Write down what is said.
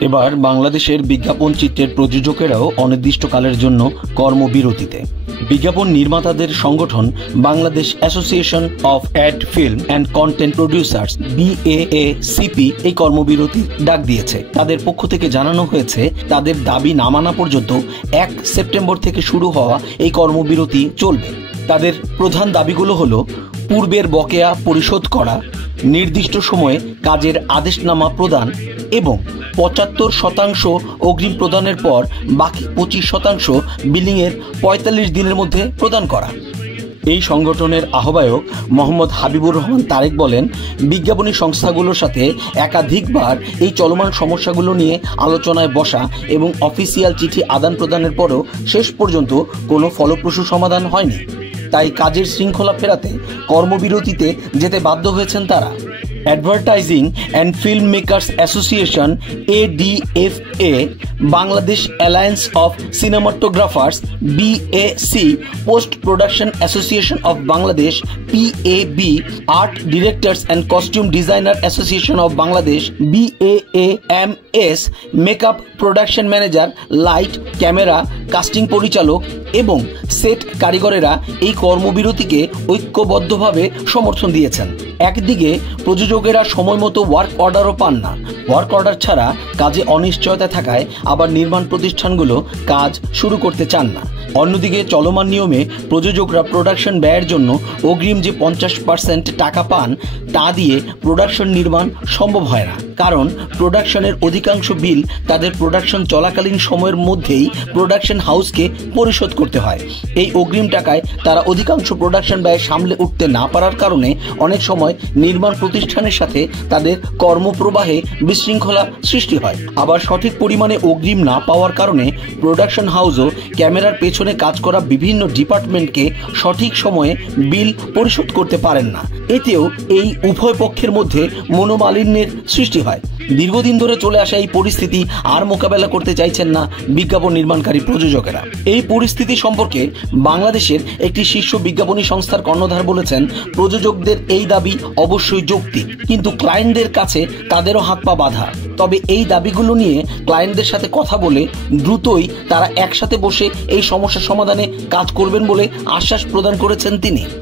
এবার বাংলাদেশের বিজ্ঞাপন চিত্রের প্রযোজকেরাও অনির্দিষ্টকালের জন্য কর্মবিরতিতে। বিজ্ঞাপন নির্মাতাদের সংগঠন Bangladesh association of ad film and content producers BAACP এই কর্মবিরতির ডাক দিয়েছে। তাদের পক্ষ থেকে জানানো হয়েছে তাদের দাবি না মানা পর্যন্ত 1 সেপ্টেম্বর থেকে শুরু হওয়া এই কর্মবিরতি চলবে। তাদের প্রধান দাবিগুলো হলো পূর্বের বকেয়া পরিশোধ করা, নির্দিষ্ট সময়ে কাজের আদেশনামা প্রদান এবং 75% অগ্রিম প্রদানের পর বাকি 25% বিলিংয়ের 45 দিনের মধ্যে প্রদান করা। এই সংগঠনের আহ্বায়ক মোহাম্মদ হাবিবুর রহমান তারেক বলেন, বিজ্ঞাপনী সংস্থাগুলোর সাথে একাধিকবার এই চলমান সমস্যাগুলো নিয়ে আলোচনায় বসা এবং অফিসিয়াল চিঠি আদান প্রদানের পরও শেষ পর্যন্ত কোনো ফলপ্রসূ সমাধান হয়নি। তাই কাজের শৃঙ্খলা ফেরাতে কর্মবিরতিতে যেতে বাধ্য হয়েছেন তারা। Advertising and film makers association ADFA, Bangladesh alliance of cinematographers BAC, post production association of Bangladesh PAB, art directors and costume designer association of Bangladesh BAAMS, makeup production manager, light, camera, casting পরিচালক এবং সেট কারিগরেরা এই কর্মবিরতিকে ঐক্যবদ্ধভাবে সমর্থন দিয়েছেন। একদিকে প্রযোজকেরা সময় মতো ওয়ার্ক অর্ডারও পান না। ওয়ার্ক অর্ডার ছাড়া কাজে অনিশ্চয়তা থাকায় আবার নির্মাণ প্রতিষ্ঠানগুলো কাজ শুরু করতে চান না। অন্যদিকে চলমান নিয়মে প্রযোজকরা প্রোডাকশন ব্যয়ের জন্য অগ্রিম যে 50% টাকা পান তা দিয়ে প্রোডাকশন নির্মাণ সম্ভব হয় না, কারণ প্রোডাকশনের অধিকাংশ বিল তাদের প্রোডাকশন চলাকালীন সময়ের মধ্যেই প্রোডাকশন হাউসকে পরিশোধ করতে হয়। এই অগ্রিম টাকায় তারা অধিকাংশ প্রোডাকশন ব্যয় সামলে উঠতে না পারার কারণে অনেক সময় নির্মাণ প্রতিষ্ঠানের সাথে তাদের কর্মপ্রবাহে বিশৃঙ্খলা সৃষ্টি হয়। আবার সঠিক পরিমাণে অগ্রিম না পাওয়ার কারণে প্রোডাকশন হাউসও ক্যামেরার পেছনে কাজ করা বিভিন্ন ডিপার্টমেন্টকে সঠিক সময়ে বিল পরিশোধ করতে পারেন না। এতেও এই উভয় পক্ষের মধ্যে মনোমালিন্যের সৃষ্টি হয়। দীর্ঘদিন ধরে চলে আসা এই পরিস্থিতি আর মোকাবেলা করতে চাইছেন না বিজ্ঞাপন নির্মাণকারী প্রযোজকেরা। এই পরিস্থিতি সম্পর্কে বাংলাদেশের একটি শীর্ষ বিজ্ঞাপনী সংস্থার কর্ণধার বলেছেন, প্রযোজকদের এই দাবি অবশ্যই যৌক্তিক, কিন্তু ক্লায়েন্টদের কাছে তাদেরও হাত পা বাঁধা। তবে এই দাবিগুলো নিয়ে ক্লায়েন্টদের সাথে কথা বলে দ্রুতই তারা একসাথে বসে এই সমস্যার সমাধানে কাজ করবেন বলে আশ্বাস প্রদান করেছেন তিনি।